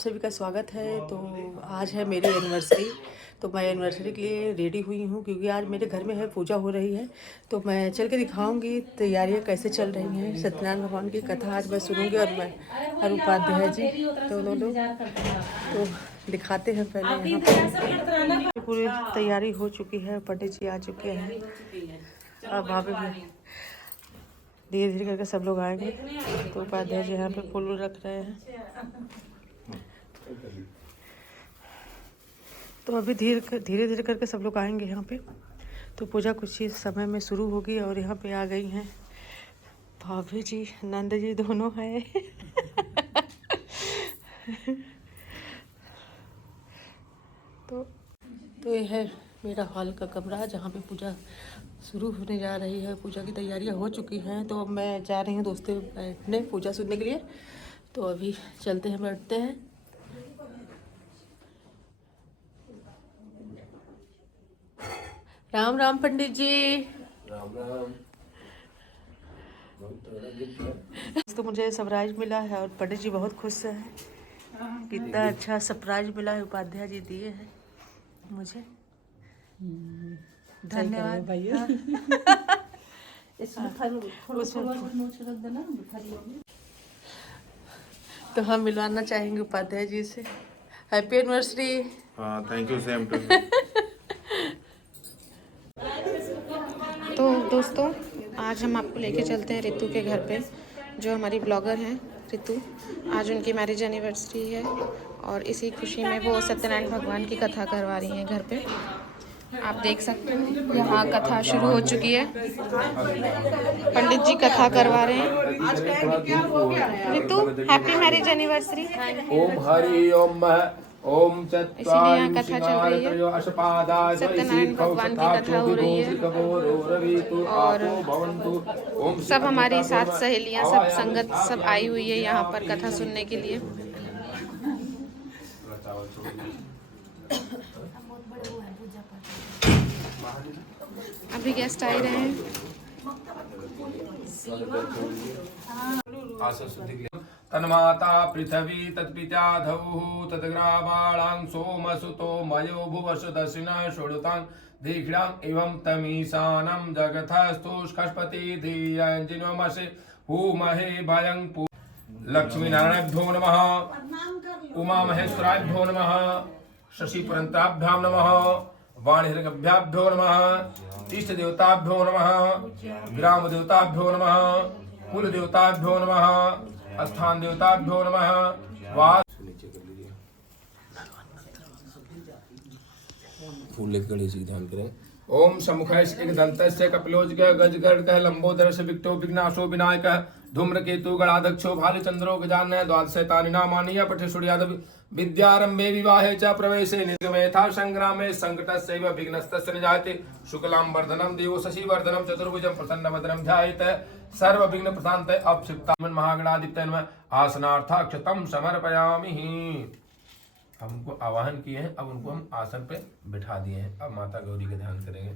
सभी का स्वागत है। तो आज है मेरी एनिवर्सरी, तो मैं एनिवर्सरी के लिए रेडी हुई हूँ क्योंकि आज मेरे घर में है पूजा हो रही है। तो मैं चल के दिखाऊंगी तैयारियाँ कैसे चल रही हैं। सत्यनारायण भगवान की कथा आज मैं सुनूंगी और मैं और उपाध्याय जी दोनों लोग तो दिखाते हैं। पहले यहाँ पर पूरी तैयारी हो चुकी है, पंडित जी आ चुके हैं। अब भाभी भी धीरे धीरे करके सब लोग आएंगे। तो उपाध्याय जी यहाँ पे फूल रख रहे हैं। तो अभी धीरे धीरे करके सब लोग आएंगे यहाँ पे। तो पूजा कुछ ही समय में शुरू होगी और यहाँ पे आ गई हैं भाभी जी, नंद जी दोनों हैं। तो ये है मेरा हॉल का कमरा जहाँ पे पूजा शुरू होने जा रही है। पूजा की तैयारियाँ हो चुकी हैं। तो अब मैं जा रही हूँ दोस्तों बैठने पूजा सुनने के लिए। तो अभी चलते हैं, बैठते हैं। राम राम पंडित जी। राम राम। तो मुझे सरप्राइज मिला है और पंडित जी बहुत खुश हैं। कितना अच्छा सरप्राइज मिला है, उपाध्याय जी दिए हैं मुझे। धन्यवाद भैया। तो हम मिलवाना चाहेंगे उपाध्याय जी से। Happy anniversary. हाँ, थैंक यू, सेम टू। तो दोस्तों, आज हम आपको लेके चलते हैं रितु के घर पे, जो हमारी ब्लॉगर हैं रितु। आज उनकी मैरिज एनिवर्सरी है और इसी खुशी में वो सत्यनारायण भगवान की कथा करवा रही हैं घर पे। आप देख सकते हैं यहाँ कथा शुरू हो चुकी है। पंडित जी कथा करवा रहे हैं। Ritu, happy marriage anniversary. Om Hari Om Om इसीलिए यहाँ कथा चल रही है। सत्यनारायण भगवान की कथा हो रही है और सब हमारी साथ सहेलियाँ, सब संगत सब आई हुई है यहाँ पर कथा सुनने के लिए। अभी गेस्ट आ रहे हैं। तन्माता पृथ्वी तत्पिता धौः तद्ग्रावाणां सोमसुतो मयो भुवस्व दर्शिनः षोडतां दीक्षां एवं तमीशानं जगतस्तुष्कस्पति धियञ्जिनमसि भूमहे भयं लक्ष्मीनारायणाभ्यो नमः, उमामहेश्वराभ्यो नमः, शशिपुरन्ताभ्यां नमः, वाणिहृगभ्याभ्यो नमः, इष्टदेवताभ्यो नमः, ग्रामदेवताभ्यो नमः, कुलदेवताभ्यो नमः, स्थान देवताभ्यो नमः। वास फूल लेकर गणेश जी ध्यान करें। ओम सम्मुखैष एक दंतस्य कपिलोजक गजगर्ग लंबोदरस्य विक्टो विघ्नाशो विनायकः धूम्रकेतु गणाध्यक्षो भालचंद्रो गजाननः द्वादशैतानि नामानि पठे सूर्यादव विद्यारंभे विवाहे च प्रवेशे निर्गमे यथा संग्रामे संकटस्यैव विघ्नस्तस्य न जायते शुक्लां वर्धनं देवो शशिवर्धनं चतुर्भुजं प्रसन्नवदनं ध्यायेत् सर्वविघ्न प्रशान्ते अपक्षिप्तामन् महागणाधिपतये नमः। आसनार्थाक्षतं समर्पयामि। हमको आवाहन किए हैं, अब उनको हम आसन पे बिठा दिए हैं। अब माता गौरी का ध्यान करेंगे।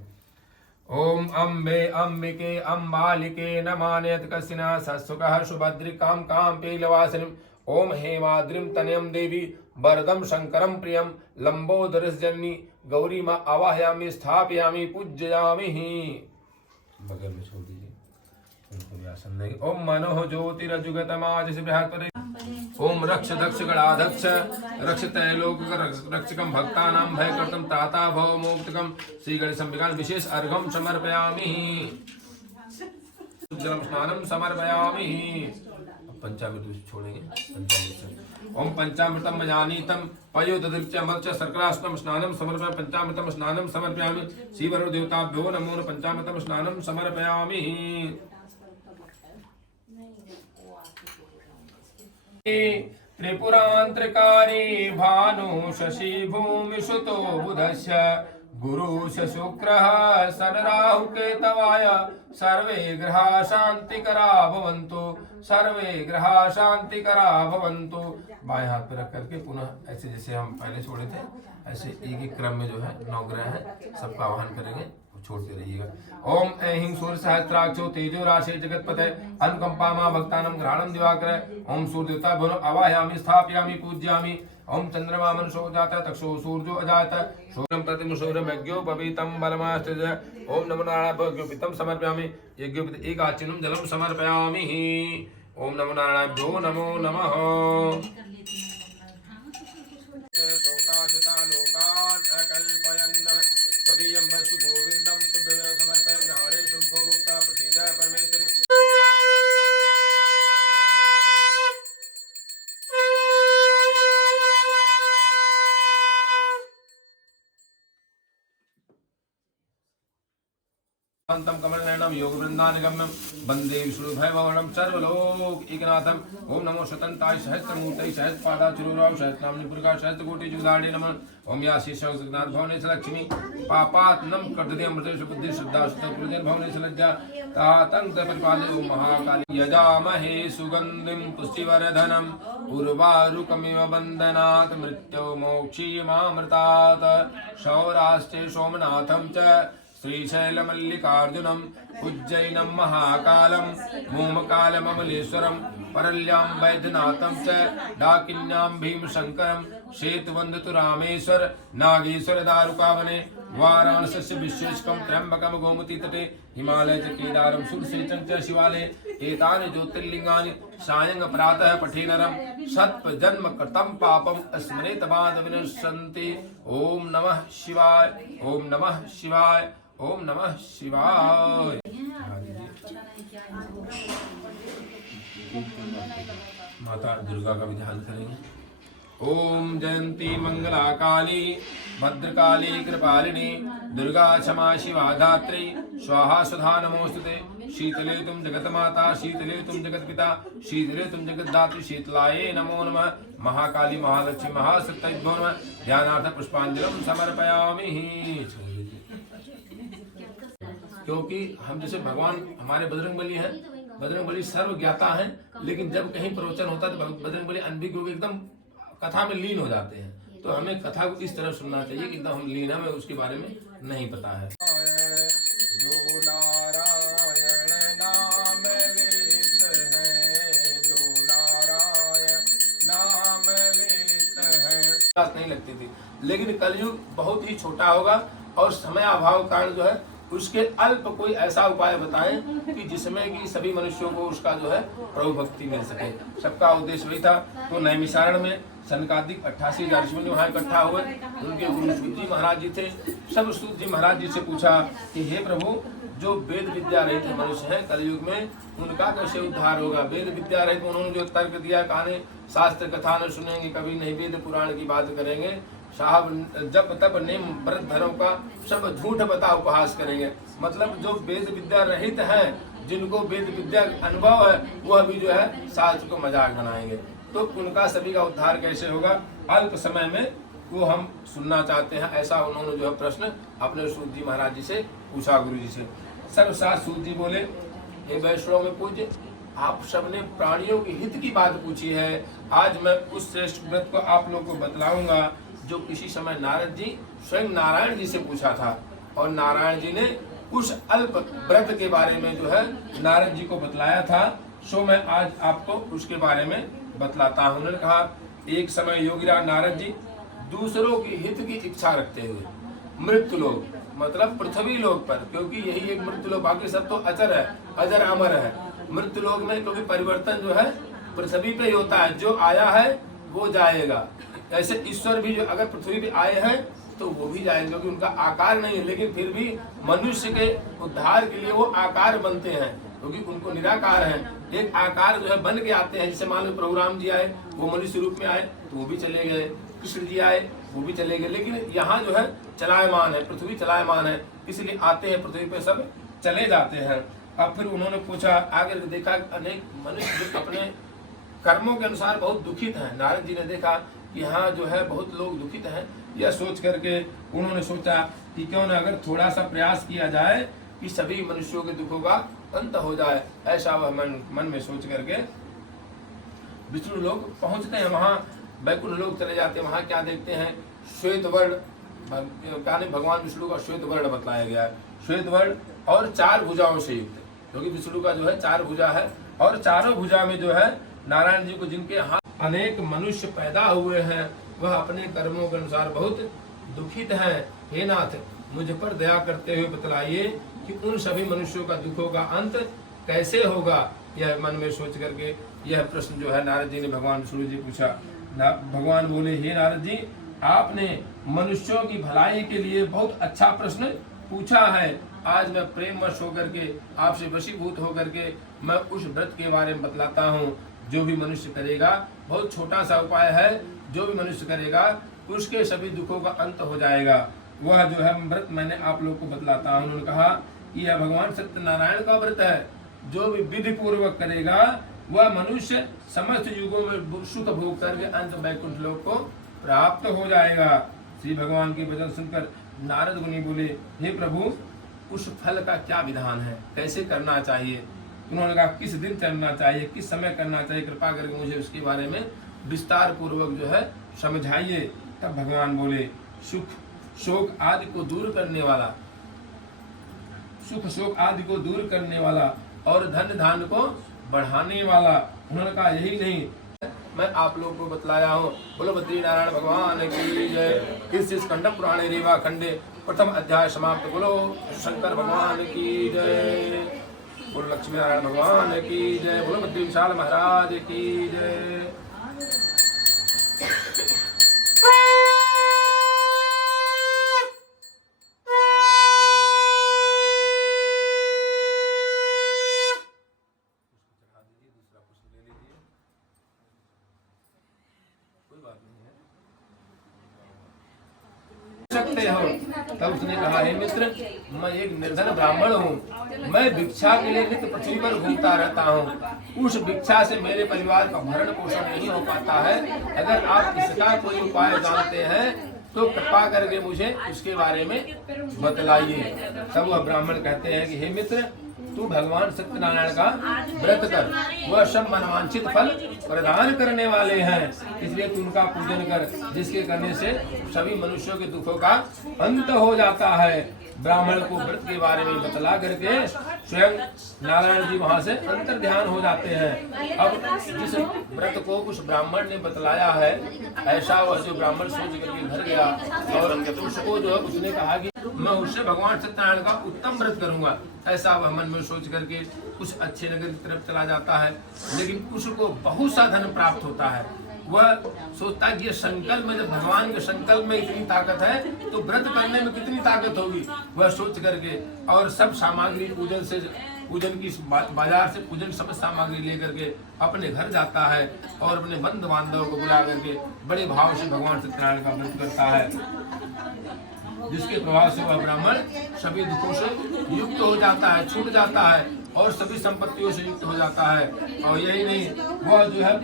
ओम अम्बे अम्बिके अम्बालिके नमानयत कस्यना सत्सुकः सुभद्रिकां कां पीलवासिनीं। ओम हेमाद्रिं तनयं देवी वरदं शंकरं प्रियं लंबोदरस्जननी गौरी मां आवाहयामि स्थापयामि पूजयामि। बगल में छोड़ दीजिए, उनको भी आसन देंगे। ओम मनोह ज्योतिरजुगतमाज बृहत्परे। ओम रक्ष दक्ष गणाध्यक्ष रक्ष त्रैलोक रक्षकं भक्तानां भयकर्तं त्राता भव मोक्तकं श्री गणेशं विशेष अर्घ्यं समर्पयामि। जलम स्नानं समर्पयामि। पंचामृत छोड़ेंगे। पंचामृत ओम पंचामृतम मजानीतम पयोदृच्यमर्च सर्कराष्टम स्नानं समर्पयामि। पंचामृतम स्नानं समर्पयामि। श्रीवरो देवताभ्यो नमो पंचामृतम स्नानं समर्पयामि। त्रिपुरांतकारी भानु शशि भूमि सुतो बुधस्य गुरुश शुक्रः सन राहु केतवाय सर्वे ग्रहा शांतिकरा भवन्तु, सर्वे ग्रहा शांतिकरा भवन्तु। बाएं हाथ पे रख करके पुनः ऐसे जैसे हम पहले छोड़े थे ऐसे एक एक क्रम में जो है 9 ग्रह है सबका आवाहन करेंगे। छोड़ते रहिएगा। ओम ऐं सूर्य सहस्त्राक्षो तेजो राशि जगतपते अनुकंपा मा भक्तानां ग्रहणं दिवाकर। ओम सूर्य देवता भनो आवाहयामि स्थापयामि पूज्यामि। ओम चंद्रमा मनसो जाता तक्षो सूर्यो अजात सूर्यं प्रतिम सूर्यमज्ञो पवितं बलमास्त्य। ओम नमो नारायणाय यज्ञोपितं समर्पयामि। यज्ञोपित एक आचनम जलम समर्पयामि। ओम नमो नारायणाभ्यो नमो नमः। अंतम कमल नयनम योग वृंदानिगम्यम वंदे विष्णुभयभवनं सर्वलोक एकनाथम। ओम नमो शतंताय सहस्त्रमूर्तये सहस्रपादाचुराव सहस्रनामनिपुरका सहस्रकोटि जुगदाणे नमः। ओम या शीर्षनाथ भवने लक्ष्मी पापात्नम कर्तदे अमृतेश बुद्धि श्रद्धा सुतपुरजन भवने लज्जा तातंग परिपाले। ओम महाकाली यजामहे सुगंधिं पुष्टिवर्धनम उर्वारुकमिव वंदनात् मृत्यो मोक्षीयमामृतात्। सौराष्ट्रे सोमनाथं च श्रीशैलमल्लिकार्जुनम उज्जैनं महाकालं मोमकालममलेश्वरं परल्यां वैद्यनाथं च डाकिन्यां भीमशंकरं सेतुवन्दतु रामेश्वर नागेश्वर दारुकावने। वाराणस्य विश्वेशकं त्र्यंबकं गोमती तटे हिमालय च केदारं सुरसेचं च शिवालये। एतानि ज्योतिर्लिंगानि सायं प्रातः पठे नरं शतजन्म कृतं पापं स्मरेत बाद विनश्यन्ति। ओम नमः शिवाय। ओम नमः शिवाय। ओम नमः शिवाय। माता दुर्गा का भी ध्यान करेंगे। ओम जयंती मंगला काली भद्रकाली कृपालिनी दुर्गा क्षमा शिवा धात्री स्वाहा सुधा नमोस्तुते। शीतले तुम जगत माता शीतले तुम जगत पिता शीतले तुम जगत दात्री शीतलाये नमो नमः। महाकाली महालक्ष्मी महाशक्ति नमः। ध्यानार्थ पुष्पांजलि समर्पयामि। क्योंकि हम जैसे भगवान हमारे बजरंगबली हैं, बजरंगबली सर्व ज्ञाता हैं, लेकिन जब कहीं प्रवचन होता है तो बजरंगबली अनभिज्ञ होकर एकदम कथा में लीन हो जाते हैं। तो हमें कथा को इस तरह सुनना चाहिए कि एकदम हम लीन हमें उसके बारे में नहीं पता है। जो नारायण नाम लेत है, जो नारायण नाम लेत है, बात नहीं लगती थी। लेकिन कलयुग बहुत ही छोटा होगा और समय अभाव कारण जो है उसके अल्प कोई ऐसा उपाय बताएं कि जिसमें कि सभी मनुष्यों को उसका जो है प्रभु भक्ति मिल सके। सबका उद्देश्य वही था। तो नैमिषारण्य में सनकादिक 88,000 ऋषि वहाँ इकट्ठा हुए। उनके गुरु सूत जी महाराज जी थे। सब सूत जी महाराज जी से पूछा कि हे प्रभु, जो वेद विद्या रहित मनुष्य है कलयुग में उनका कैसे उद्धार होगा। वेद विद्या रहित उन्होंने जो तर्क दिया, कहानी शास्त्र कथा न सुनेंगे, कभी नहीं वेद पुराण की बात करेंगे, साहब जब तब नेम व्रत धर्म का सब झूठ बता उपहास करेंगे। मतलब जो वेद विद्या रहित है, जिनको वेद विद्या अनुभव है, वह भी जो है शास्त्र को मजाक बनाएंगे। तो उनका सभी का उद्धार कैसे होगा अल्प समय में, वो हम सुनना चाहते हैं। ऐसा उन्होंने जो है प्रश्न अपने सूत जी महाराज जी से पूछा, गुरु जी से। सर्वसात सूत जी बोले, हे वैष्णव में पूज्य, आप सबने प्राणियों के हित की बात पूछी है। आज मैं उस श्रेष्ठ व्रत को आप लोगों को बतलाऊंगा जो किसी समय नारद जी स्वयं नारायण जी से पूछा था, और नारायण जी ने उस अल्प व्रत के बारे में जो है नारद जी को बतलाया था। सो मैं आज आपको उसके बारे में बतलाता हूँ। उन्होंने कहा, एक समय योगीराज नारद जी दूसरों के हित की इच्छा रखते हुए मृत्यु लोक, मतलब पृथ्वी लोक पर, क्योंकि यही एक मृत्यु लोक, बाकी सब तो अचर है, अजर अमर है। मृत्यु लोक में क्योंकि परिवर्तन जो है पृथ्वी पे ही होता है, जो आया है वो जाएगा। ऐसे ईश्वर भी जो अगर पृथ्वी पे आए हैं तो वो भी जाएंगे, क्योंकि उनका आकार नहीं है, लेकिन फिर भी मनुष्य के उद्धार के लिए वो आकार बनते हैं, क्योंकि उनको निराकार है। एक आकार जो है बन के आते हैं। जैसे मान लो प्रभु राम जी आए, वो मनुष्य रूप में आए तो वो भी चले गए, कृष्ण जी आए वो भी चले गए, लेकिन यहाँ जो है चलायमान है, पृथ्वी चलायमान है, इसलिए आते हैं पृथ्वी पे, सब चले जाते हैं। अब फिर उन्होंने पूछा, आगे देखा अनेक मनुष्य जो अपने कर्मों के अनुसार बहुत दुखित हैं। नारद जी ने देखा कि यहाँ जो है बहुत लोग दुखित हैं। यह सोच करके उन्होंने सोचा कि क्यों न अगर थोड़ा सा प्रयास किया जाए कि सभी मनुष्यों के दुखों का अंत हो जाए। ऐसा वह मन में सोच करके विष्णु लोग पहुँचते हैं, वहाँ बैकुंठ लोग चले जाते हैं। वहाँ क्या देखते हैं, श्वेत वर्ण क्या नहीं, भगवान विष्णु का श्वेत वर्ण बतलाया गया है, श्वेत वर्ण और 4 भुजाओं से युक्त, क्योंकि विष्णु का जो है 4 भुजा है, और चारों भुजा में जो है नारायण जी को जिनके हाथ अनेक मनुष्य पैदा हुए हैं, वह अपने कर्मों के अनुसार बहुत दुखित हैं। हे नाथ, मुझ पर दया करते हुए बतलाइए कि उन सभी मनुष्यों का दुखों का अंत कैसे होगा। यह मन में सोच करके यह प्रश्न जो है नारद जी ने भगवान विष्णु जी पूछा। भगवान बोले, हे नारद जी, आपने मनुष्यों की भलाई के लिए बहुत अच्छा प्रश्न पूछा है। आज मैं प्रेमवश होकर के, आपसे वशीभूत होकर के मैं उस व्रत के बारे में बतलाता हूँ जो भी मनुष्य करेगा। बहुत छोटा सा उपाय है, जो भी मनुष्य करेगा उसके सभी दुखों का अंत हो जाएगा। वह जो है व्रत मैंने आप लोग को बतलाता हूँ। उन्होंने कहा, यह भगवान सत्यनारायण का व्रत है। जो भी विधि पूर्वक करेगा वह मनुष्य समस्त युगों में सुख भोग करके अंत वैकुंठ लोक को प्राप्त हो जाएगा। श्री भगवान के वचन सुनकर नारद मुनि बोले, हे प्रभु, उस फल का क्या विधान है, कैसे करना चाहिए? उन्होंने कहा, किस दिन करना चाहिए, किस समय करना चाहिए, कृपा करके मुझे उसके बारे में विस्तार पूर्वक जो है समझाइए। तब भगवान बोले, सुख शोक आदि को दूर करने वाला, सुख शोक आदि को दूर करने वाला और धन धान को बढ़ाने वाला। उन्होंने कहा, यही नहीं मैं आप लोगों को बतलाया हूँ। बोलो बद्री नारायण भगवान की जय। इस स्कंद पुराणे रेवा खंडे प्रथम अध्याय समाप्त। बोलो शंकर भगवान की जय। बोलो लक्ष्मी नारायण भगवान की जय। बोलो बद्री विशाल महाराज की जय। सकते हो। तब उसने कहा, हे मित्र, मैं एक निर्धन ब्राह्मण हूँ। मैं भिक्षा के लिए नित्य पृथ्वी पर घूमता रहता हूँ। उस भिक्षा से मेरे परिवार का भरण पोषण नहीं हो पाता है। अगर आप इसका कोई उपाय जानते हैं तो कृपा करके मुझे उसके बारे में बतलाइए। तब वह ब्राह्मण कहते हैं कि हे मित्र, तू भगवान सत्यनारायण का व्रत कर, वह सब मनवांछित फल प्रदान करने वाले हैं, इसलिए तू उनका पूजन कर, जिसके करने से सभी मनुष्यों के दुखों का अंत हो जाता है। ब्राह्मण को व्रत के बारे में बतला करके स्वयं नारायण जी वहां से अंतर ध्यान हो जाते हैं। अब जिस व्रत को उस ब्राह्मण ने बतलाया है, ऐसा वह जो ब्राह्मण सोच करके घर गया और उसको जो है उसने कहा कि मैं उससे भगवान सत्यनारायण का उत्तम व्रत करूंगा। ऐसा वह मन में सोच करके उस अच्छे नगर की तरफ चला जाता है। लेकिन उसको बहुत सा धन प्राप्त होता है। वह सोचता है कि ये संकल्प में, जब भगवान के संकल्प में इतनी ताकत है तो व्रत करने में कितनी ताकत होगी। वह सोच करके और सब सामग्री पूजन की बाजार से पूजन सब सामग्री लेकर के अपने घर जाता है और अपने बंधु बांधवों को बुला करके बड़े भाव से भगवान सत्यनारायण का व्रत करता है, जिसके प्रभाव से वह ब्राह्मण सभी दुखों से युक्त हो जाता है, छूट जाता है और सभी संपत्तियों से युक्त हो जाता है। और यही नहीं, वह जो है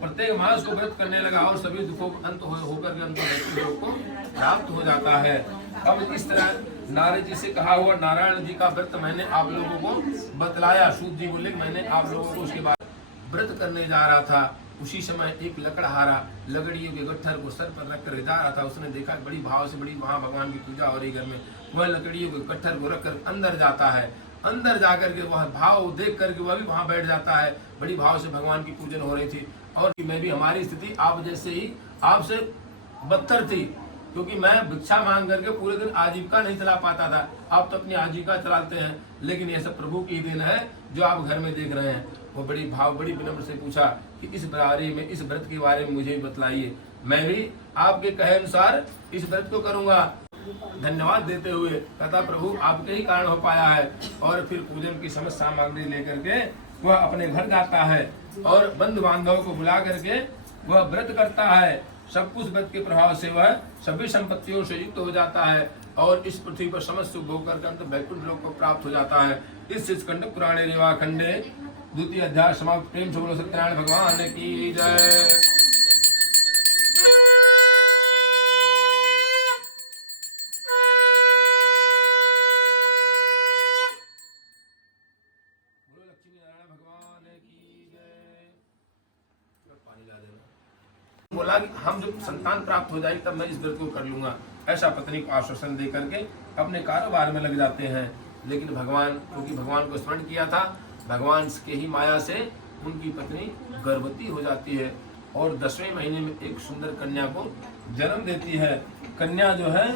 प्रत्येक मास को व्रत करने लगा और सभी दुखों को अंत होकर के अंत को प्राप्त हो जाता है। अब इस तरह नारद जी से कहा हुआ नारायण जी का व्रत मैंने आप लोगों को बतलाया। सूत जी बोले, मैंने आप लोगों को उसके बाद व्रत करने जा रहा था, उसी समय एक लकड़हारा लकड़ियों के गट्ठर को सर पर रख कर जा रहा था। उसने देखा बड़ी भाव से, बड़ी वहाँ भगवान की पूजा हो रही घर में, वह लकड़ियों के गट्ठर को रख कर अंदर जाता है। अंदर जाकर के वह भाव देख करके वह भी वहाँ बैठ जाता है। बड़ी भाव से भगवान की पूजन हो रही थी और मैं भी, हमारी स्थिति आप जैसे ही आपसे बदतर थी, क्योंकि मैं भिक्षा मांग करके पूरे दिन आजीविका नहीं चला पाता था। आप तो अपनी आजीविका चलाते हैं, लेकिन ये सब प्रभु की देन है जो आप घर में देख रहे हैं। वो बड़ी विनम्र से पूछा कि इस बारे में, इस व्रत के बारे में मुझे बतलाइए, मैं भी आपके कहे अनुसार इस व्रत को करूंगा। धन्यवाद देते हुए कहता, प्रभु आपके ही कारण हो पाया है। और फिर पूजन की समस्त सामग्री लेकर के वह अपने घर जाता है और बंधु बांधवों को बुला करके वह व्रत करता है। सब कुछ व्रत के प्रभाव से वह सभी संपत्तियों से युक्त हो जाता है और इस पृथ्वी पर समस्त सुख भोग करके अंत वैकुंठ लोक को प्राप्त हो जाता है। इस स्कंद पुराणे रेवा खंडे द्वितीय अध्याय समाप्त। प्रेम से बोलो सत्यनारायण भगवान की जय। बोला कि हम जब संतान प्राप्त हो जाएगी तब मैं इस व्रत को कर लूंगा। ऐसा पत्नी को आश्वासन दे करके अपने कारोबार में लग जाते हैं। लेकिन भगवान, क्योंकि भगवान को स्मरण किया था, भगवान के ही माया से उनकी पत्नी गर्भवती हो जाती है और 10वें महीने में एक सुंदर कन्या को जन्म देती है। कन्या जो है,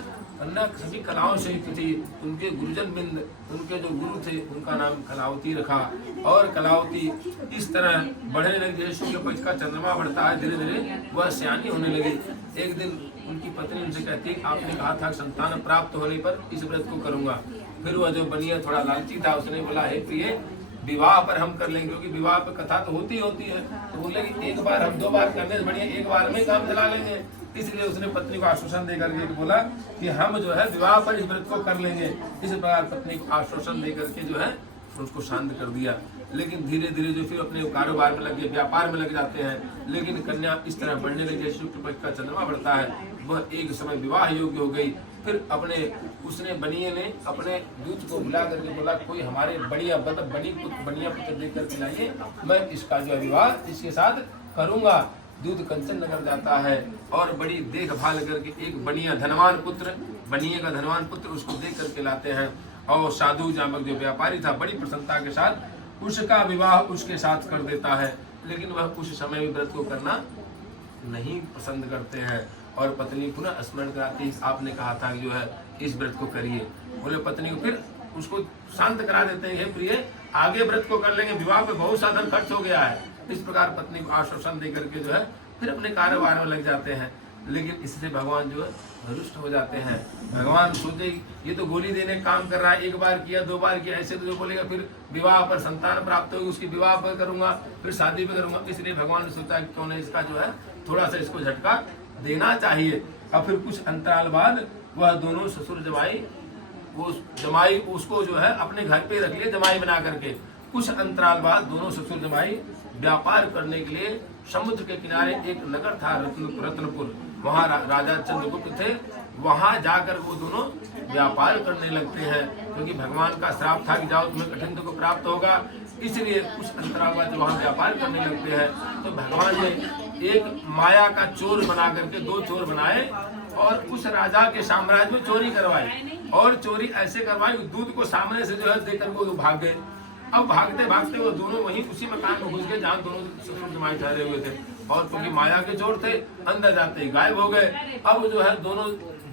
कन्या सभी कलाओं से युक्त थी। उनके गुरुजन बिंद, उनके जो गुरु थे, उनका नाम कलावती रखा। और कलावती इस तरह बढ़ने लगी, जैसे शुक्ल पक्ष का चंद्रमा बढ़ता है, धीरे धीरे वह सियानी होने लगी। एक दिन उनकी पत्नी उनसे कहती, आपने कहा था संतान प्राप्त होने पर इस व्रत को करूंगा। फिर वह जो बनिया थोड़ा लालची था, उसने बोला, हे प्रिय, विवाह पर हम कर लेंगे, क्योंकि विवाह पर कथा तो होती है। तो बोले कि एक बार, हम 2 बार करने से बढ़िया एक बार में काम चला लेंगे। इसलिए उसने पत्नी को आश्वासन दे करके बोला कि हम जो है विवाह पर इस व्रत को कर लेंगे। इस प्रकार पत्नी को आश्वासन दे करके जो है उसको शांत कर दिया। लेकिन धीरे धीरे जो फिर अपने कारोबार में लगे, व्यापार में लग जाते हैं। लेकिन कन्या इस तरह बढ़ने लगी, शुक्ल पक्ष का चंद्रमा बढ़ता है, वह एक समय विवाह योग्य हो गई। फिर उसने बनिए ने अपने दूत को बुला करके बोला, कोई हमारे बढ़िया पुत्र देख करके लाइए, मैं इसका जो विवाह इसके साथ करूंगा। दूत कंचन नगर जाता है और बड़ी देखभाल करके एक बनिए का धनवान पुत्र उसको देख करके लाते हैं। और साधु जामक जो व्यापारी था, बड़ी प्रसन्नता के साथ उसका विवाह उसके साथ कर देता है। लेकिन वह उस समय भी व्रत को करना नहीं पसंद करते हैं और पत्नी पुनः स्मरण कराती है, आपने कहा था कि जो है इस व्रत को करिए। बोले पत्नी को फिर उसको शांत करा देते हैं, हे प्रिय, आगे व्रत को कर लेंगे, विवाह पे बहुत साधन खर्च हो गया है। इस प्रकार पत्नी को आश्वासन दे करके जो है फिर अपने कारोबार में लग जाते हैं। लेकिन इससे भगवान जो है रुष्ट हो जाते हैं। भगवान सोचे ये तो गोली देने काम कर रहा है, 1 बार किया 2 बार किया, ऐसे तो जो बोलेगा फिर विवाह पर संतान प्राप्त होगी, उसकी विवाह पर करूंगा, फिर शादी पे करूंगा। इसलिए भगवान ने सोचा कि क्यों नहीं इसका जो है थोड़ा सा इसको झटका देना चाहिए। और फिर कुछ अंतराल बाद वह दोनों ससुर जमाई, वो जमाई उसको जो है अपने घर पे रख लिए जमाई बना करके। कुछ अंतराल बाद दोनों ससुर जमाई व्यापार करने के लिए समुद्र के किनारे एक नगर था रत्नपुर, वहाँ राजा चंद्रगुप्त थे। वहाँ जाकर वो दोनों व्यापार करने लगते हैं, क्योंकि भगवान का श्राप था कि जाओ तुम्हें कठिन को प्राप्त होगा। इसलिए कुछ अंतराल बाद वहाँ व्यापार करने लगते हैं। तो भगवान ने एक माया का चोर बना करके 2 चोर बनाए और उस राजा के साम्राज्य में चोरी करवाई। और चोरी ऐसे करवाई, दूध को सामने से जो है देकर वो भाग गए। अब भागते भागते वो दोनों वहीं उसी मकान में घुस गए जहाँ दोनों ससुर जमाई ठहरे हुए थे। और क्योंकि माया के चोर थे, अंदर जाते ही गायब हो गए। अब जो है दोनों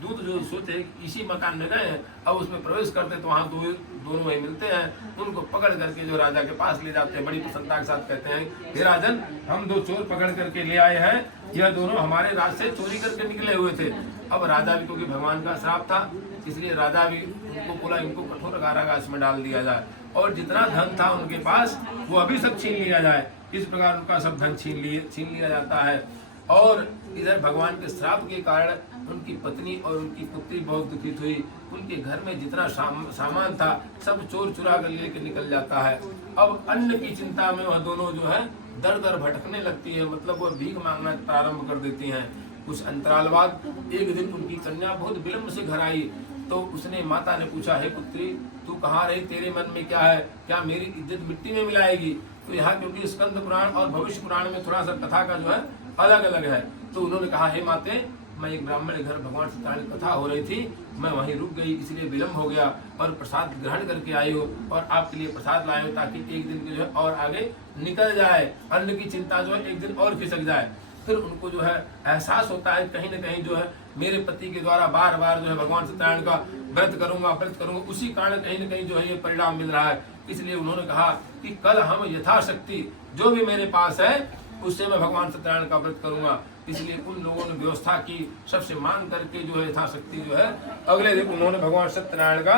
दूध जो सोते इसी मकान में गए हैं, अब उसमें प्रवेश करते तो वहाँ दोनों वहीं मिलते हैं। उनको पकड़ करके जो राजा के पास ले जाते हैं, बड़ी प्रसन्नता के साथ कहते हैं, हे राजन, हम 2 चोर पकड़ करके ले आए हैं, यह दोनों हमारे राज से चोरी करके निकले हुए थे। अब राजा भी, क्योंकि भगवान का श्राप था, इसलिए राजा भी उनको बोला इनको कठोर कारागार में डाल दिया जाए और जितना धन था उनके पास वो अभी सब छीन लिया जाए। इस प्रकार उनका सब धन छीन लिया जाता है। और इधर भगवान के श्राप के कारण उनकी पत्नी और उनकी पुत्री बहुत दुखित हुई। उनके घर में जितना सामान था सब चोर चुरा कर लेकर निकल जाता है। अब अन्न की चिंता में वह दोनों जो है दर दर भटकने लगती है, मतलब वह भीख मांगना प्रारंभ कर देती हैं। कुछ अंतराल बाद एक दिन उनकी कन्या बहुत विलम्ब से घर आई, तो उसने माता ने पूछा, हे पुत्री, तू कहाँ रही, तेरे मन में क्या है, क्या मेरी इज्जत मिट्टी में मिलाएगी? तो यहाँ क्योंकि स्कंद पुराण और भविष्य पुराण में थोड़ा सा कथा का जो है अलग अलग है, तो उन्होंने कहा, हे माते, मैं एक ब्राह्मण के घर भगवान सत्यनारायण की कथा हो रही थी, मैं वहीं रुक गई, इसलिए विलम्ब हो गया और प्रसाद ग्रहण करके आई हो और आपके लिए प्रसाद लाए हो ताकि एक दिन के जो है और आगे निकल जाए, अन्न की चिंता जो है एक दिन और खिसक जाए। फिर उनको जो है एहसास होता है कहीं न कहीं जो है मेरे पति के द्वारा बार बार जो है भगवान सत्यनारायण का व्रत करूंगा, उसी कारण कहीं न कहीं जो है ये परिणाम मिल रहा है। इसलिए उन्होंने कहा कि कल हम यथाशक्ति जो भी मेरे पास है उससे मैं भगवान सत्यनारायण का व्रत करूंगा। इसलिए उन लोगों ने व्यवस्था की, सबसे मांग करके जो है यथाशक्ति जो है अगले दिन उन्होंने भगवान सत्यनारायण का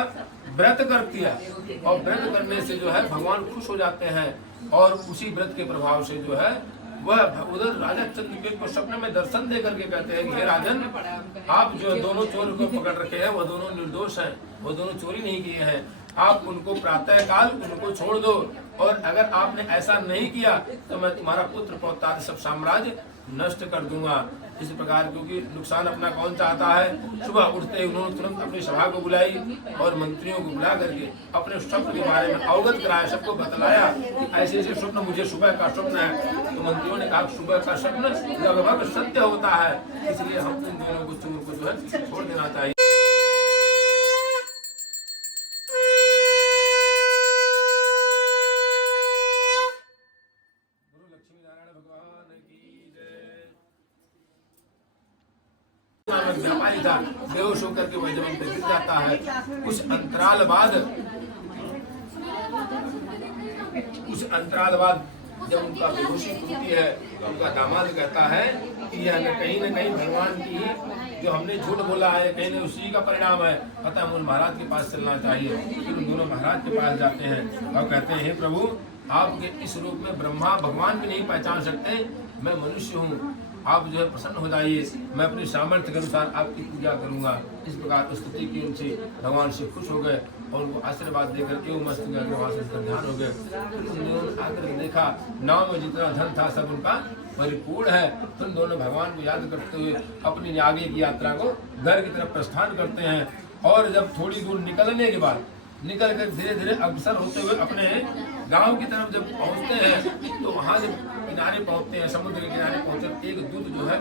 व्रत कर दिया और व्रत करने से जो है भगवान खुश हो जाते हैं और उसी व्रत के प्रभाव से जो है वह उधर राजा चंद्रकेतु को सपने में दर्शन दे करके कहते हैं कि हे राजन, आप जो दोनों चोर को पकड़ रखे हैं वह दोनों निर्दोष हैं, वो दोनों चोरी नहीं किए हैं, आप उनको प्रातः काल उनको छोड़ दो, और अगर आपने ऐसा नहीं किया तो मैं तुम्हारा पुत्र पौत्र सब साम्राज्य नष्ट कर दूंगा। इस प्रकार क्योंकि नुकसान अपना कौन चाहता है। सुबह उठते ही उन्होंने तुरंत अपनी सभा को बुलाई और मंत्रियों को बुला करके अपने स्वप्न के बारे में अवगत कराया, सबको बतलाया कि ऐसे ऐसे स्वप्न मुझे सुबह का स्वप्न है। तो मंत्रियों ने कहा सुबह का स्वप्न लगभग सत्य होता है, इसलिए हम इन दोनों को चोर को जो है छोड़ देना चाहिए। व्यापारी था, बेहोश होकर के वह जमीन पर गिर जाता है। कुछ अंतराल बाद जब उनका बेहोशी टूटती है तो उनका दामाद कहता है कि यह न कहीं भगवान की जो हमने झूठ बोला है, कहीं न उसी का परिणाम है, अतः हम उन महाराज के पास चलना चाहिए। फिर उन दोनों महाराज के पास जाते हैं और कहते हैं, हे प्रभु, आपके इस रूप में ब्रह्मा भगवान भी नहीं पहचान सकते, मैं मनुष्य हूँ, आप जो है प्रसन्न हो जाइए, मैं अपनी सामर्थ्य के अनुसार आपकी पूजा करूंगा। इस प्रकार स्तुति की उनसे भगवान से खुश हो गए और उनको आशीर्वाद देकर एवं मस्त वहां से ध्यान हो गए। फिर उन दोनों ने आकर देखा नाव में जितना धन था सब उनका परिपूर्ण है। फिर दोनों भगवान को याद करते हुए अपनी आगे की यात्रा को घर की तरफ प्रस्थान करते हैं। और जब थोड़ी दूर निकलने के बाद निकल कर धीरे धीरे अग्रसर होते हुए अपने गांव की तरफ जब पहुंचते हैं तो वहां जब किनारे पहुंचते हैं, समुद्र के किनारे पहुंचकर एक दूत जो है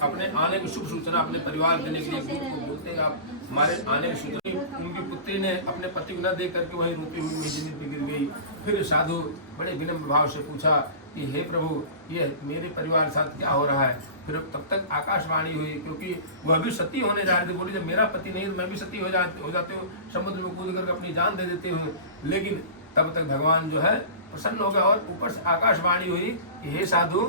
अपने आने की शुभ सूचना अपने परिवार देने के लिए दूत को बोलते हैं, आप हमारे आने की सूचना। उनकी पुत्री ने अपने पति को न देख करके वही रोती हुई जमीन पर गिर गई। फिर साधु बड़े विनम्र भाव से पूछा कि हे प्रभु, ये मेरे परिवार के साथ क्या हो रहा है। फिर तब तक आकाशवाणी हुई, क्योंकि वह भी सती होने जा रही थी। बोली जब मेरा पति नहीं तो मैं भी सती हो जाती हूँ, समुद्र में कूद करके अपनी जान दे देती हूँ। लेकिन तब तक भगवान जो है प्रसन्न हो गया और ऊपर से आकाशवाणी हुई कि हे साधु,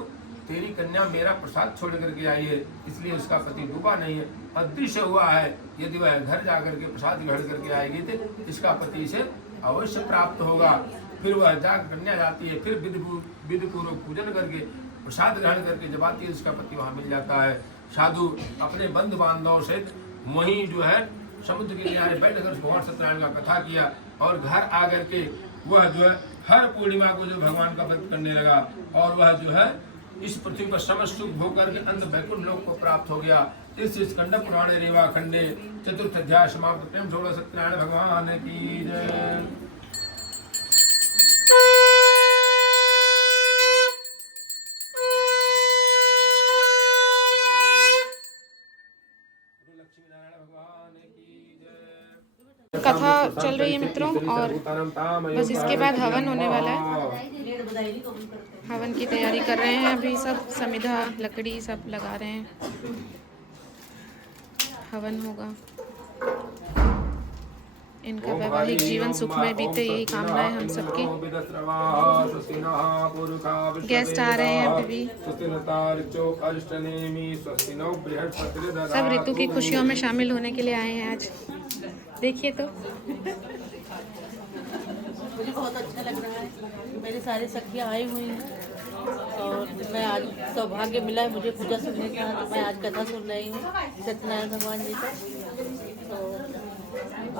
तेरी कन्या मेरा प्रसाद छोड़ करके आई है, इसलिए उसका पति डूबा नहीं है, अदृश्य हुआ है। यदि वह घर जाकर के प्रसाद ग्रहण करके आएगी तो इसका पति इसे अवश्य प्राप्त होगा। फिर वह जाकर कन्या जाती है, फिर विधि पूर्वक पूजन करके प्रसाद ग्रहण करके जब आती है उसका पति वहाँ मिल जाता है। साधु अपने बंधु बांधवों से वहीं जो है समुद्र के किनारे बैठकर भगवान सत्यनारायण का कथा किया और घर आकर के वह जो है हर पूर्णिमा को जो भगवान का व्रत करने लगा और वह जो है इस पृथ्वी पर समस्त सुख भोग करके अंत वैकुंठ लोक को प्राप्त हो गया। इस स्कंद पुराणे रेवा खंडे चतुर्थ अध्याय समाप्त। प्रेम छोड़ो सत्यनारायण भगवान की जय। कथा चल रही है मित्रों, और बस इसके बाद हवन होने वाला है। हवन की तैयारी कर रहे हैं अभी सब, समिधा लकड़ी सब लगा रहे हैं, हवन होगा। इनका वैवाहिक जीवन सुखमय बीते, यही कामना है हम सबकी। गेस्ट आ रहे हैं अभी भी। सब ऋतु की खुशियों में शामिल होने के लिए आए हैं आज। देखिए तो मुझे बहुत अच्छा लग रहा है, मेरी सारी सखियाँ आई हुई हैं और मैं आज सौभाग्य मिला है मुझे पूजा सुनने का। तो मैं आज कथा सुन रही हूँ सत्यनारायण भगवान जी का। तो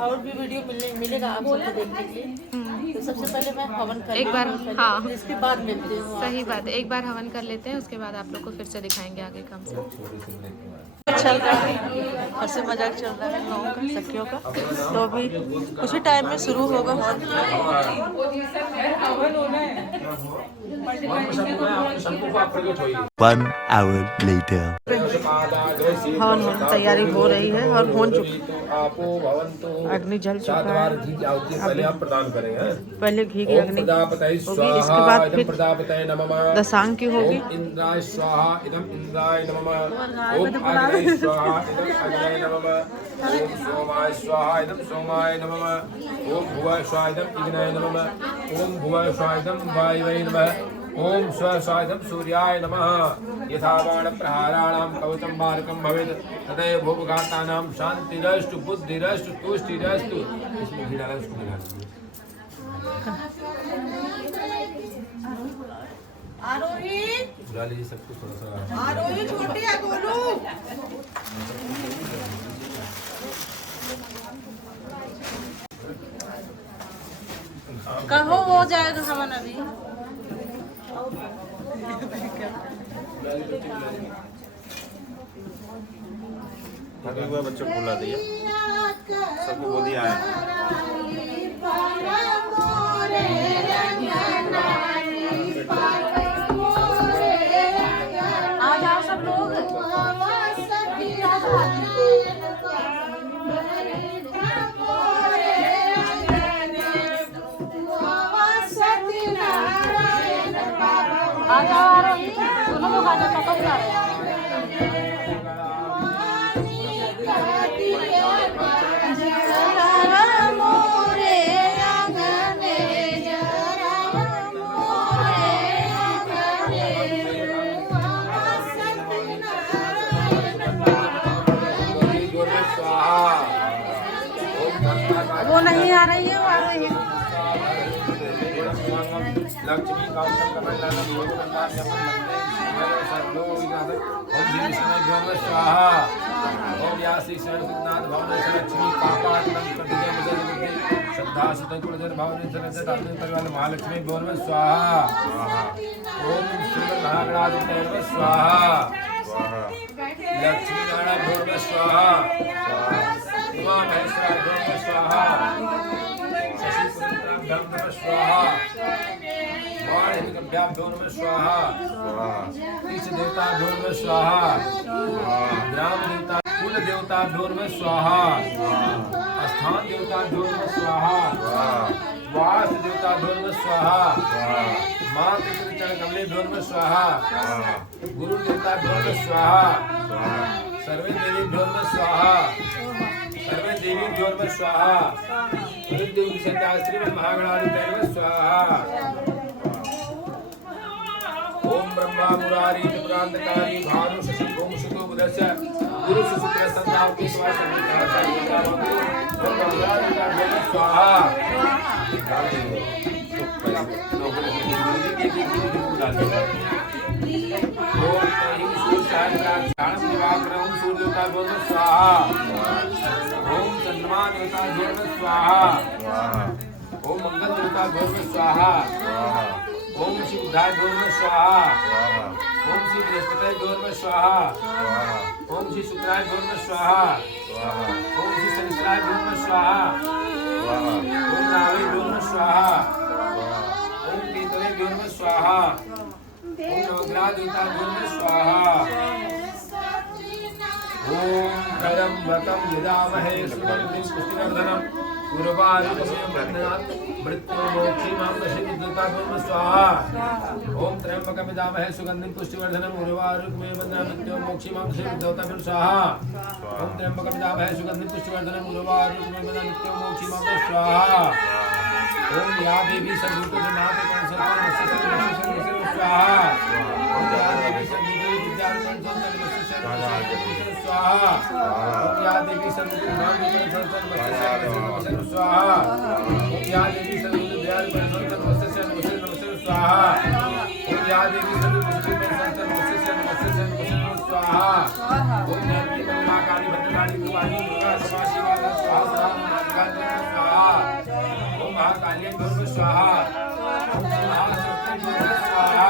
और भी वीडियो मिलेगा आप सबको देखने के लिए। तो सबसे पहले मैं हवन कर एक बार, हाँ फिर इसके बाद मिलती हूँ। सही बात है, एक बार हवन कर लेते हैं, उसके बाद आप लोग को फिर से दिखाएंगे आगे काम से। चल रहा है, हंसी मजाक चल रहा है लोगों का, सखियों का। तो अभी उसी टाइम में शुरू होगा One hour later. हवन होने तैयारी हो रही है और हो चुकी, अग्नि जल चुका है। प्रदान करेंगे, पहले घी की अग्नि होगी, इसके बाद फिर दशांग की होगी। इंद्राय स्वाहा इदम इंद्राय नमः। ओम अग्नये स्वाहा इदम अग्नये नमः। ओम सोमाय स्वाहा इदम सोमाय नमः। ओम भुवाय स्वाहा इदम इग्नये नमः। ओम भुवाय स्वाहा इदम वायवे नमः। ओम स्वाहायदम सूर्याय नमः। यथा बाण प्रहाराणां कवचं बारकं भवेत् तदैव भोगघातानां शांतिरस्तु बुद्धिरस्तु तुष्टिरस्तु। इसमें घी डाला, उसको मिला आरोही बुला लीजिए सब कुछ थोड़ा सा। आरोही छोटी है गोलू। कहो हो जाएगा हवन अभी। एक बार बच्चों को बुला दिया, सबको बोल दिया आ जाओ सब लोग। आ जाओ आरोही, दोनों लोग आ जाओ, पापा बुला रहे हैं। वो नहीं आ रही है, वो आ रही है। लक्ष्मी कांतम कमलानम योगनंदान यमन मंगले सर्वो विनाद ओम देवी समय भ्योम स्वाहा ओम यासी सर्वनाथ भवन लक्ष्मी पापात्मक प्रतिदे मुझे बुद्धि श्रद्धा सुतन कुलधर भावने सरस दाने परिवार महालक्ष्मी भ्योम स्वाहा ओम श्री महागणाधिपतये स्वाहा लक्ष्मी नारायण भ्योम स्वाहा उमा महेश्वर भ्योम स्वाहा शशि पुरंतराम भ्योम स्वाहा वाणिज्यभ्याम भ्योम स्वाहा तीर्थ देवता भ्योम स्वाहा ग्राम देवता कुल देवता भ्योम स्वाहा स्थान देवता भ्योम स्वाहा वास देवता भ्योम स्वाहा मां चरण कमले भ्योम स्वाहा गुरु देवता भ्योम स्वाहा सर्वे देवी भ्योम स्वाहा सर्वे देवी भ्योम स्वाहा गुरुदेव सत्याश्री महागणाधिपतये स्वाहा ओम ब्रह्मा मुरारी त्रिपुरांतकारी भानु शशि ओम शुद्धो बुधस्य गुरु शुक्र संधाव के स्वाहा स्वाहा ओम चंद्रमा देवता भ्योम स्वाहा ओम मंगल देवता भ्योम स्वाहा ओम शिव बुधाय भ्योम स्वाहा ओम शिव बृहस्पति भ्योम स्वाहा ओम श्री शुक्राय भ्योम स्वाहा ओम श्री शनिश्चराय भ्योम स्वाहा ओम रावे भ्योम स्वाहा ओम केतवे भ्योम स्वाहा ओम नवग्रह देवता भ्योम स्वाहा ओम त्र्यंबकं यजामहे सुगंधिं पुष्टिवर्धनम् उर्वारुकमिव बन्धनात् मृत्युर्मोक्षीमामृतसिद्धिदाता भ्योम स्वाहा ओम त्र्यंबकं यजामहे सुगंधिं पुष्टिवर्धनम् उर्वारुकमिव बन्धनात् मृत्युर्मोक्षीमामृतसिद्धिदाता भ्योम स्वाहा ओम त्र्यंबकं यजामहे सुगंधिं पुष्टिवर्धनम् उर्वारुकमिव बन्धनात् मृत्युर्मोक्षीमामृतसिद्धिदाता स्वाहा ओम या देवी सर्वभूतनाथ स्वाहा ओम या देवी सर्वभूत विद्यार्थी स्वाहा ओम या देवी सर्वभूत स्वाहा ओम या देवी सर्वभूत स्वाहा ओम या देवी सर्वभूत स्वाहा ओम नरकी मंगलाकारी भद्रकाली कुमारी दुर्गा सभा शिवा स्वाहा स्वाहा ओम महाकाली भ्योम स्वाहा ओम महासरस्वती भ्योम स्वाहा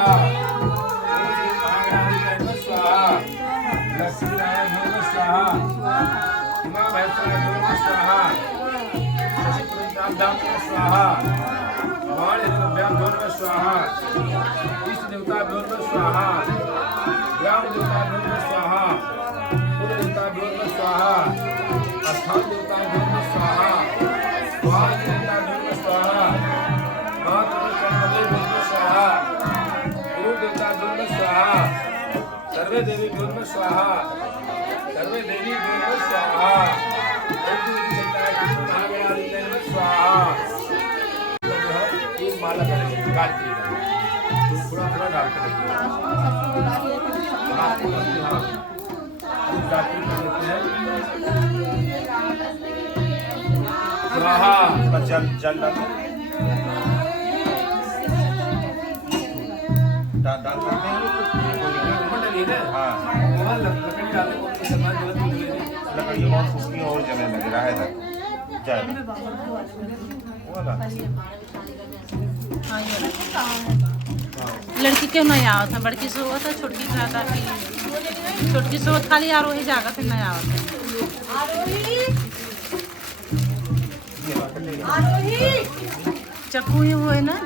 ओम श्री महागणाधिपतये स्वाहा लक्ष्मी नारायण भ्योम स्वाहा उमा महेश्वर भ्योम स्वाहा शशि पुरंतराम भ्योम स्वाहा वाणिज्यभ्याम भ्योम स्वाहा इष्ट देवता भ्योम स्वाहा ग्राम देवता भ्योम स्वाहा कुल देवता भ्योम स्वाहा स्थान देवता भ्योम स्वाहा वास देवता भ्योम स्वाहा मातृ भ्योम स्वाहा गुरु देवता भ्योम स्वाहा सर्वे देवी भ्योम स्वाहा सर्वे देवी भ्योम स्वाहा महागणाधिपतये स्वाहा एक माला करेंगे गायत्री का थोड़ा थोड़ा डालते रहिए गायत्री में देते हैं स्वाहा जल जल डाल डालते हैं। हाँ लकड़ी डालने को सामान जो लकड़ियों और फुसकी और जलने लगे रहा है तक जाए वाला हाँ ये लड़की क्यों नहीं आवा था, बड़की से हुआ था, छोटकी का था कि छोटकी से हुआ खाली आरोही जागा फिर नहीं आवा था। चक्कू ही वो है ना।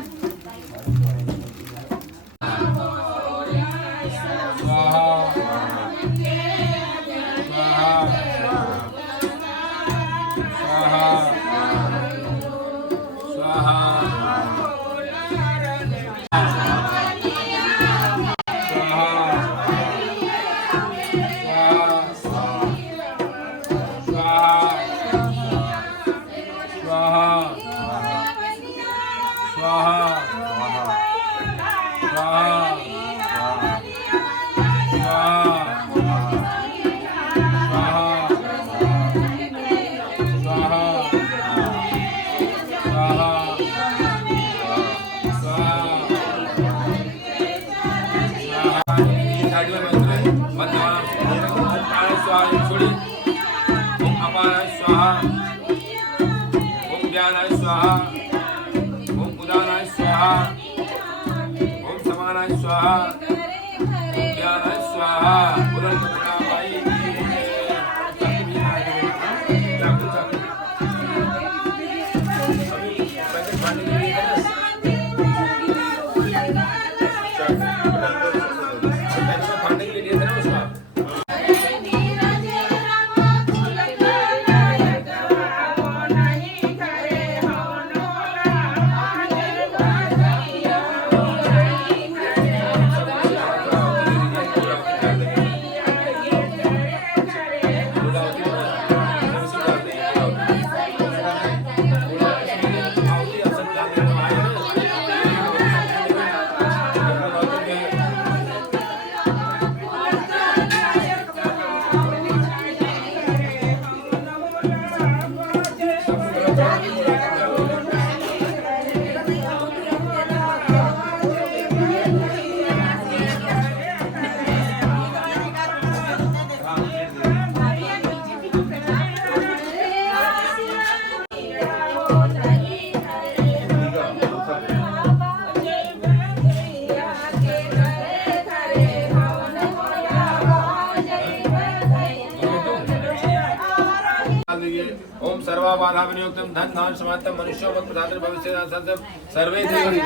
ओम सर्वा बाधा विनियोक्तम धन धान समाप्तम मनुष्यो मत प्रधान भविष्य सर्वे देवी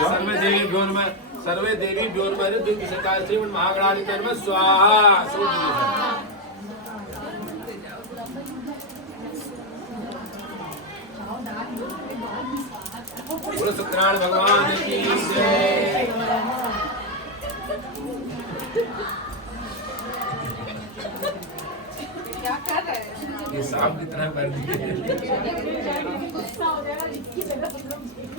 भ्योर में सर्वे देवी भ्योर में दिव्य सरकार श्रीमन महागणाधिपति में स्वाहा। बोलो सत्यनारायण भगवान की जय। ये सांप की तरह कर दिए।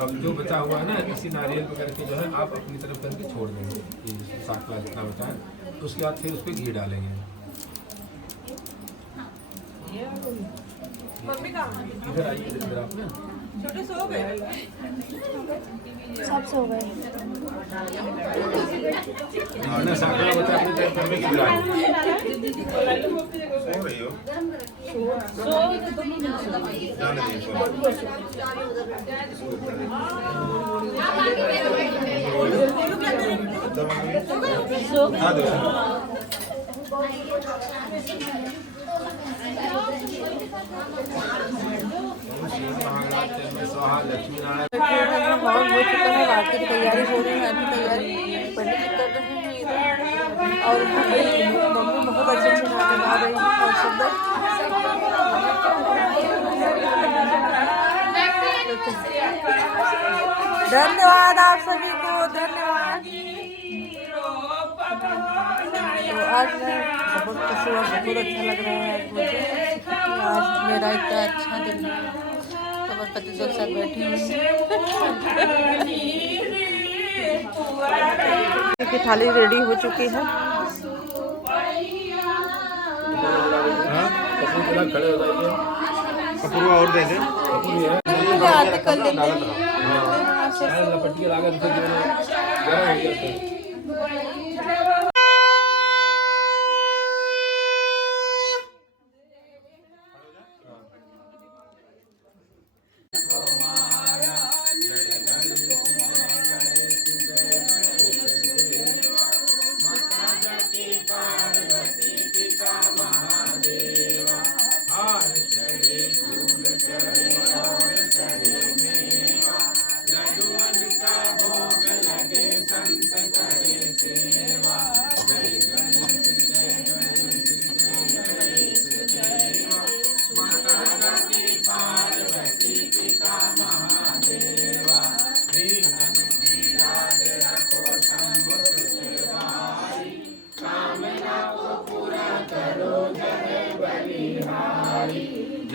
अब जो बचा हुआ है ना, इसी नारियल पे करके जो है आप अपनी तरफ करके छोड़ देंगे, ये साकला जितना बचा है, उसके बाद फिर उस पर घी डालेंगे। इधर आइए, इधर आप ना छोटे सो गए, सब सो गए। जितना साकला बचा अपनी तरफ में खिला सो रही हो लक्ष्मी नारायण हॉल हो चुका है, रात की तैयारी हो रही है, अभी तैयारी पंडित कर रहे हैं इधर, और मम्मी बहुत अच्छे से खाना बना रही है और सुंदर। धन्यवाद आप सभी को, धन्यवाद। तो आज मैं बहुत खुश हुआ, बहुत अच्छा लग रहा है मुझे, आज मेरा इतना अच्छा दिन है। और पति के साथ बैठी हूँ। थाली रेडी हो चुकी है। खड़े हो जाइए, कपूर और दे दे आते कर लेंगे। लपट के लागत से गर्म हो गया।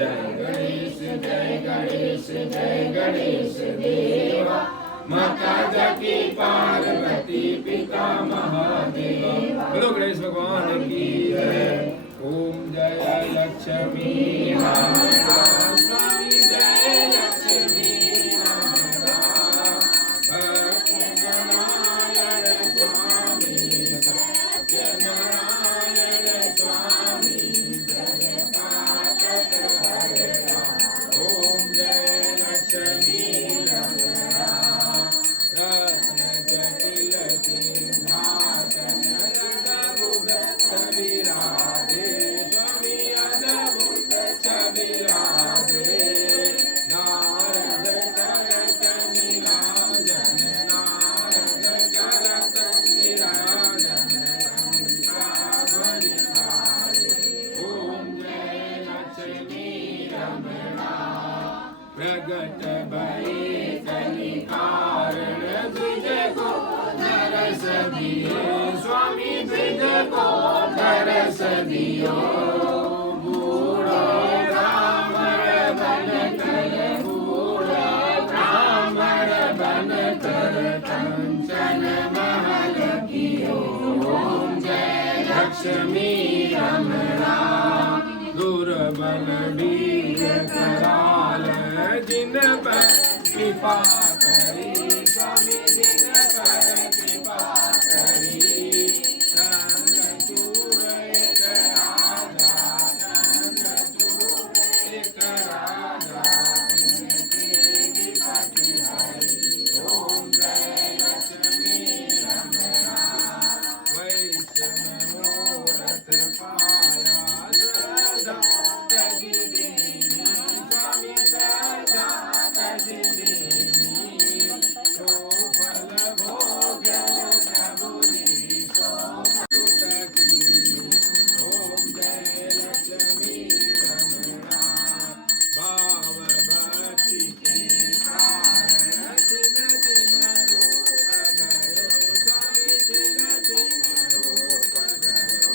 जय गणेश देवा माता जकी पार्वती पिता महादेवा। बोलो गणेश भगवान की जय। ओम जय लक्ष्मी स्वामी जय लक्ष्मी प्रगट भये कनिकारण द्विज को दरस दियो स्वामी द्विज को दरस दियो। बूढ़ो ब्राह्मण बन कर बूढ़ो ब्राह्मण बन कर कंचन महल कियो। ओम जय लक्ष्मी रमणा दुर्बल वीर कराल जिन पर कृपा करी स्वामी जिन पर कृपा करी। चंद्रचूड़ एक राजा चंद्रचूड़ एक राजा तिनके विपत्ति हरी। ओम जय लक्ष्मी रमणा वैष्णव मनोरथ पाया सदा तजि दीनी स्वामी सदा तजि दीनी। सो फल भोग्य प्रभुनि सो सुत की। ओम जय लक्ष्मी रमणा भाव भक्ति के कारण चिन चिन रूप धरो स्वामी चिन चिन रूप धरो।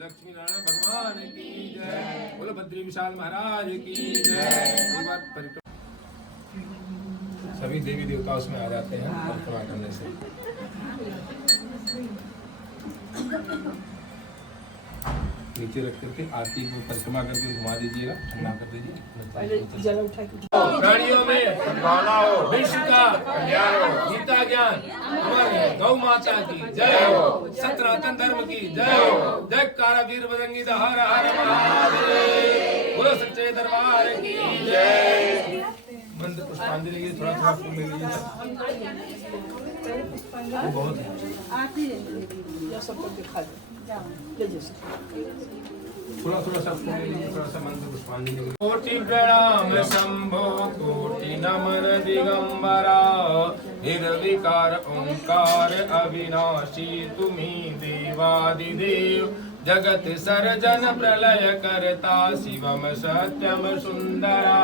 लक्ष्मी नारायण भगवान की जय। बोलो बद्री विशाल महाराज की जय। एक बार परिक्रमा सभी देवी देवता उसमें आ जाते हैं परिक्रमा करने से। नीचे रख करके आरती को परिक्रमा करके घुमा दीजिएगा, ठंडा कर दीजिए। जल उठा के प्राणियों में सद्भावना हो, विश्व का कल्याण हो, गीता ज्ञान हमारे गौ माता की जय हो, सनातन धर्म की जय हो, जय कारा वीर बजरंगी हर हर महादेव, बोलो सच्चे दरबार की जय। मंत्र पुष्पांजलि के थोड़ा थोड़ा फूल ले लीजिए, बहुत है। थोड़ा थोड़ा सा फूल ले लीजिए, थोड़ा सा मंत्र पुष्पांजलि। कोटि प्रणाम शंभो कोटि नमन दिगंबरा, निर्विकार ओंकार अविनाशी तुम्ही देवादिदेव, जगत सर्जन प्रलय करता शिवम सत्यम सुंदरा,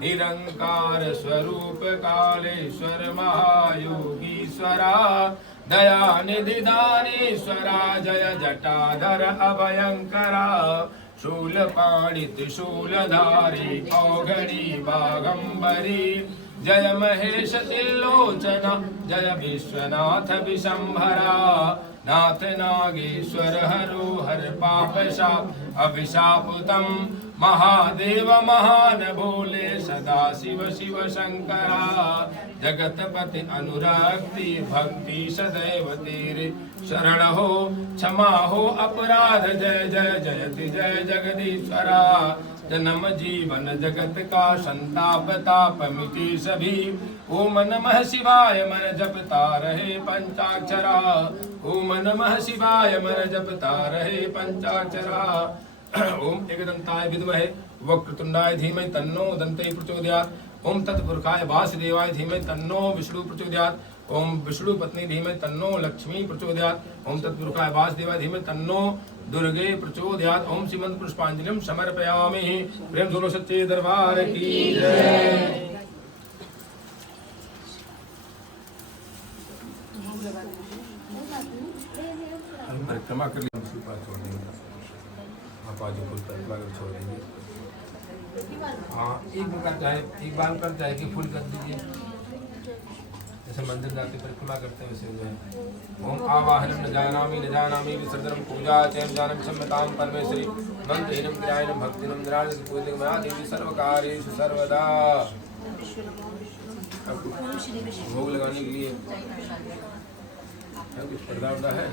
निरंकार स्वरूप कालेश्वर महायोगीश्वरा, दया निधि दानेश्वरा, जय जटाधर अभयंकरा, शूल पाणि त्रिशूलधारी औघड़ी बागंबरी, जय महेश त्रिलोचना, जय विश्वनाथ विशंभरा, नाथ नागेश्वर हरो हर पाप शाप अभिशापुतम, महादेव महान भोले सदा शिव शिव शंकरा, जगतपति अनुरक्ति भक्ति सदैव तेरे शरण हो, क्षमा हो अपराध जय जय जयति जय जगदीश्वरा, जन्म जीवन जगत का संताप ताप मिटे सभी, ओम नमः शिवाय मन जपता रहे पंचाक्षरा, ओम नमः शिवाय मन जपता रहे पंचाक्षरा, ओम एकदंताय विद्महे वक्रतुंडाय धीमहि तन्नो दन्ते प्रचोदयात्, ओम तत्पुरुषाय वासुदेवाय धीमहि तन्नो विष्णु प्रचोदयात्, ओम विष्णु पत्नी धीमहि तन्नो लक्ष्मी प्रचोदयात्, ओम तत्पुरुषाय वासुदेवाय धीमहि तन्नो दुर्गे प्रचोदयात्। ओम श्रीमंत पुष्पांजलिं समर्पयामि। प्रेम जोरो सच्चे दरबार की जय। परिक्रमा कर लीजिए, छोड़ देंगे आप आज फूल परिक्रमा कर छोड़ देंगे। हाँ एक बार चाहे एक बार कर चाहे कि फूल कर दीजिए, जैसे मंदिर जाते परिक्रमा करते हैं वैसे जो है। ओम आवाहनम न जानामि विसर्जनम पूजा चैम जानम सम्मताम परमेश्वरी, मंत्रहीनम क्रियायनम भक्तिनम निराजति पूजितम मया देवी सर्वकार्येषु सर्वदा। भोग लगाने के लिए कुछ पर्दा वर्दा है?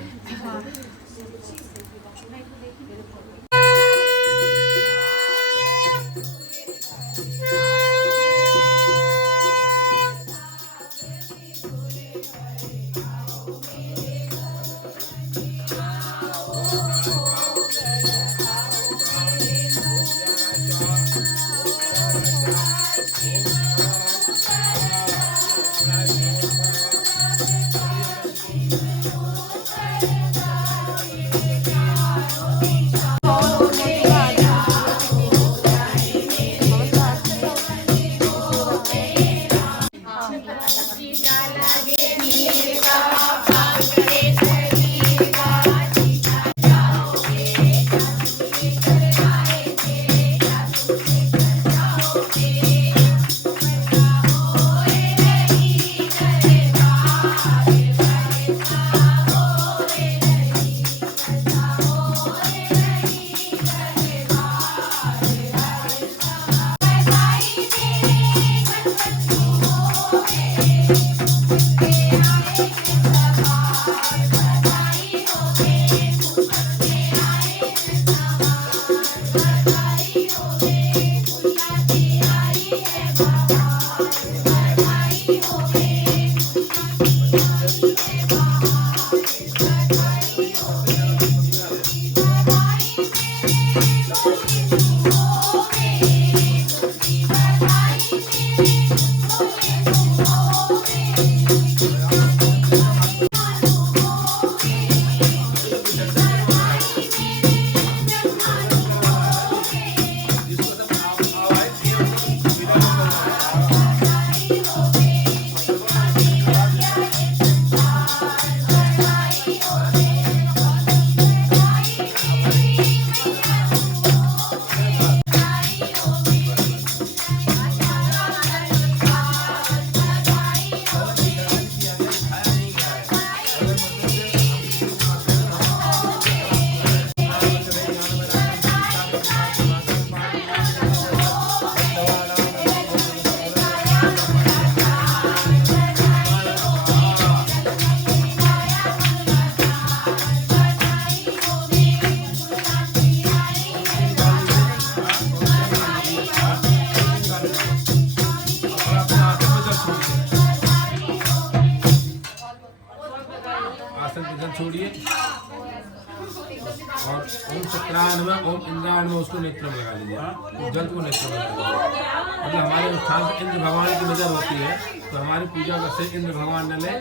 ओम इंद्रायण में उसको नेत्र में लगा लीजिए, जल को नेत्र में लगा लीजिए। मतलब हमारे स्थान पर इंद्र भगवान की नजर होती है, तो हमारी पूजा का से इंद्र भगवान न ले,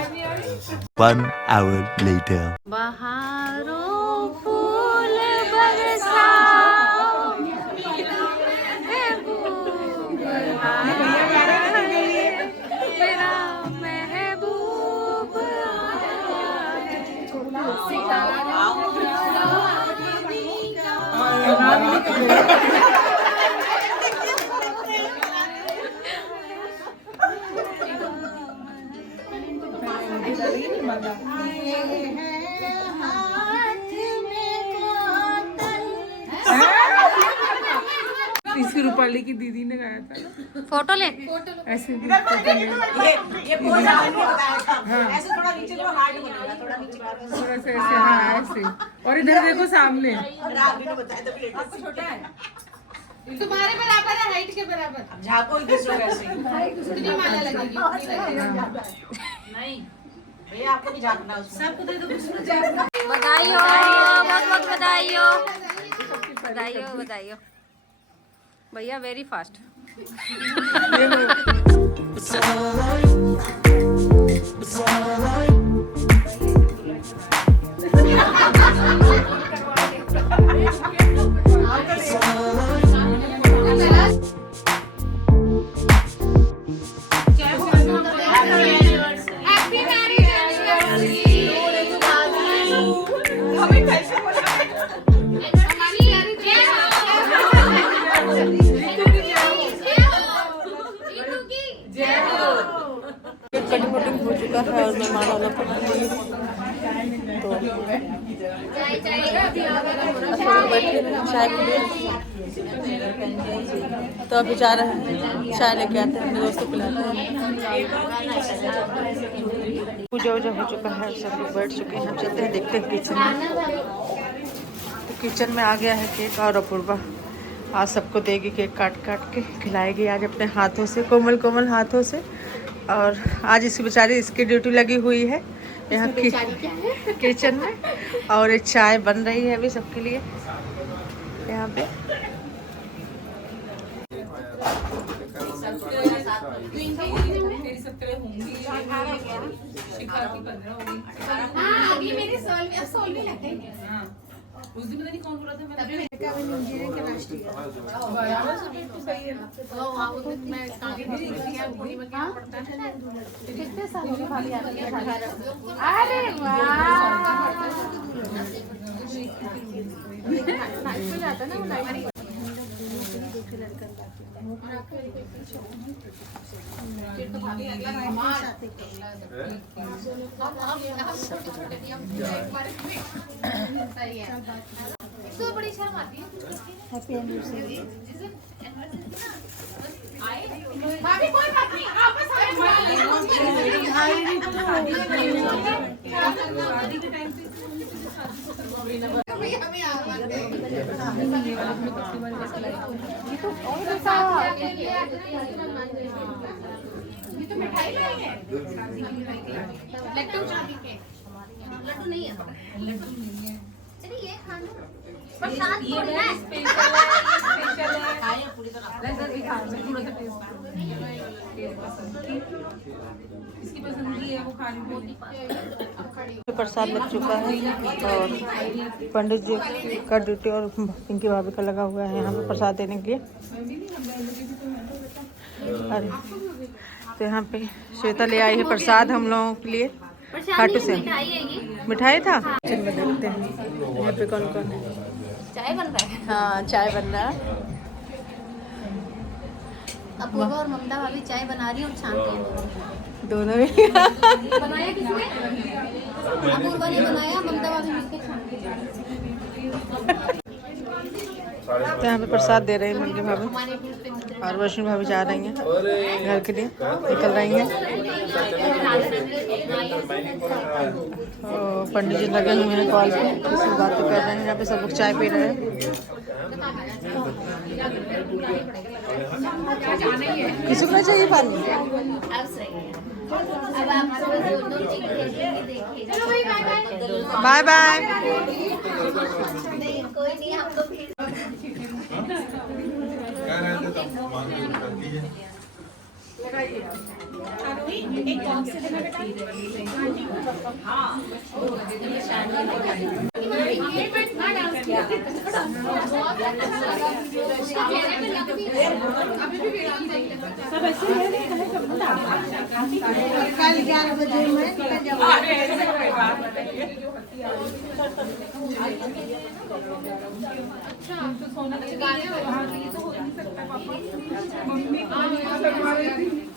इसलिए 1 hour later. बहारों फूल बरसाओ, महबूब आया, मेरा महबूब इसकी रूपाली की दीदी ने गाया था ना, फोटो ले। ऐसे भी थोड़ा सा ऐसे, हाँ ऐसे। और इधर देखो सामने, तुम्हारे बराबर है, हाइट के बराबर। झाको कितनी माला लगेगी? नहीं भैया, आपको भी झाकना उसमें। सबको दे दो। बधाई हो, बहुत बहुत बधाई हो, बधाई हो, बधाई हो भैया, वेरी फास्ट। कटिंग वटिंग हो चुका है और मैं माला वाला पढ़ रही हूँ, तो चाय के लिए तो अभी जा रहे हैं, चाय लेके आते हैं, अपने दोस्तों को पिलाते हैं। पूजा वूजा हो चुका है, सब लोग बैठ चुके हैं, हम चलते हैं, देखते हैं किचन में। तो किचन में आ गया है केक, और अपूर्वा आज सबको देगी केक, काट काट के खिलाएगी आज अपने हाथों से, कोमल कोमल हाथों से। और आज इसकी बेचारी, इसकी ड्यूटी लगी हुई है यहाँ किचन में, और एक चाय बन रही है अभी सबके लिए यहाँ पे। उस दिन पता नहीं कौन बोला था, तो बड़ी शर्म आती है। Happy anniversary. भाभी कोई बात नहीं, आपस ये तो मिठाई लाई है, लड्डू नहीं है, लड्डू नहीं है। चलिए ये खा लो, प्रसाद थोड़ी ना स्पेशल है, खाए पूरी तरह लड्डू भी खाओ, थोड़ा सा इसकी पसंद की है वो खानी होती। प्रसाद लग चुका है और पंडित जी का ड्यूटी और पिंकी भाभी का लगा हुआ है यहाँ पे प्रसाद देने के लिए। अरे तो यहाँ पे श्वेता ले आई है प्रसाद हम लोगों के लिए, खाटू से मिठाई था। किचन में देखते हैं यहाँ पे कौन कौन है। चाय बन रहा है। हाँ चाय बन रहा है। अपूर्वा और ममता भाभी चाय बना रही हैं और छानते हैं दोनों भी। बनाया किसने? अपूर्वा ने बनाया, ममता भाभी मिलकर छानते हैं। तो यहाँ पे प्रसाद दे रही है मंगी भाभी और वैष्णो भाभी जा रही हैं घर के लिए, निकल रही हैं। और पंडित जी लगे हुए हैं कॉल पे, किसी बातें कर रहे हैं। यहाँ पे सब लोग चाय पी रहे हैं। किसी को चाहिए पानी? Bye bye. कोई नहीं हम तो फिर कह रहे थे तब मांग कर लीजिए। एक बॉक्स से देना बेटा। कल 11 बजे मैं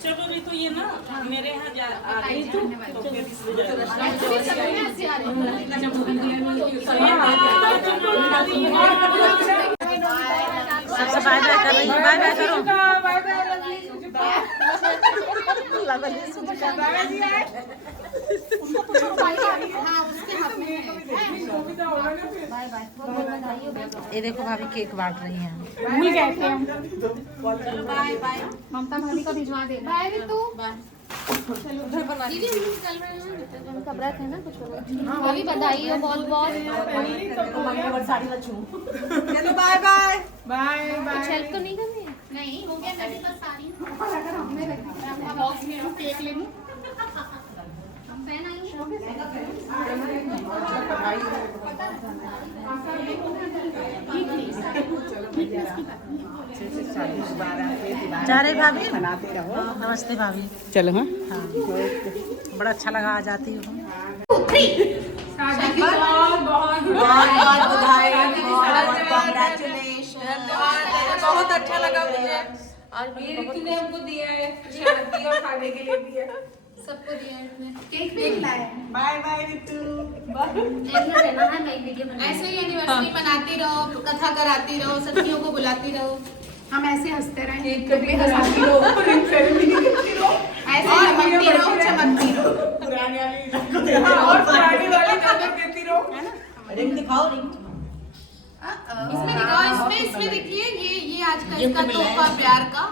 चलो ऋतु ये ना मेरे यहाँ आ रही तो सबसे बाय बाय कर रही है, बाय बाय करो। ये देखो भाभी केक बांट रही हैं। Bye bye. ममता भाभी को भिजवा दे। बाय ऋतु। दीदी हम चल रहे हैं, घबराहट है ना कुछ होगा। भाभी बधाई हो बहुत बहुत। चलो बाय बाय बाय कुछ हेल्प तो नहीं करनी है? नहीं हो गया मेरे पास सारी। अगर हमने रखी बॉक्स में केक लेनी हम पहन आई जा रहे भाभी, नमस्ते भाभी। चलो हाँ बड़ा अच्छा लगा, आ जाती हूँ। बहुत अच्छा लगा मुझे। आज तूने हमको दिया है शादी और खाने के लिए दिया सबको दिया है। केक भी लाए। बाय बाय ऋतु। ऐसे ही एनिवर्सरी मनाती रहो, कथा कराती रहो, सखियों को बुलाती रहो। हम ऐसे हंसते रहें, हंसाती रहो, ऐसे चमकती रहो, चमकती रहो। और पुरानी वाली नजर देती रहो, है ना? रिंग दिखाओ, रिंग इसमें दिखाओ, इसमें देखिए ये आज का इसका तोहफा प्यार का।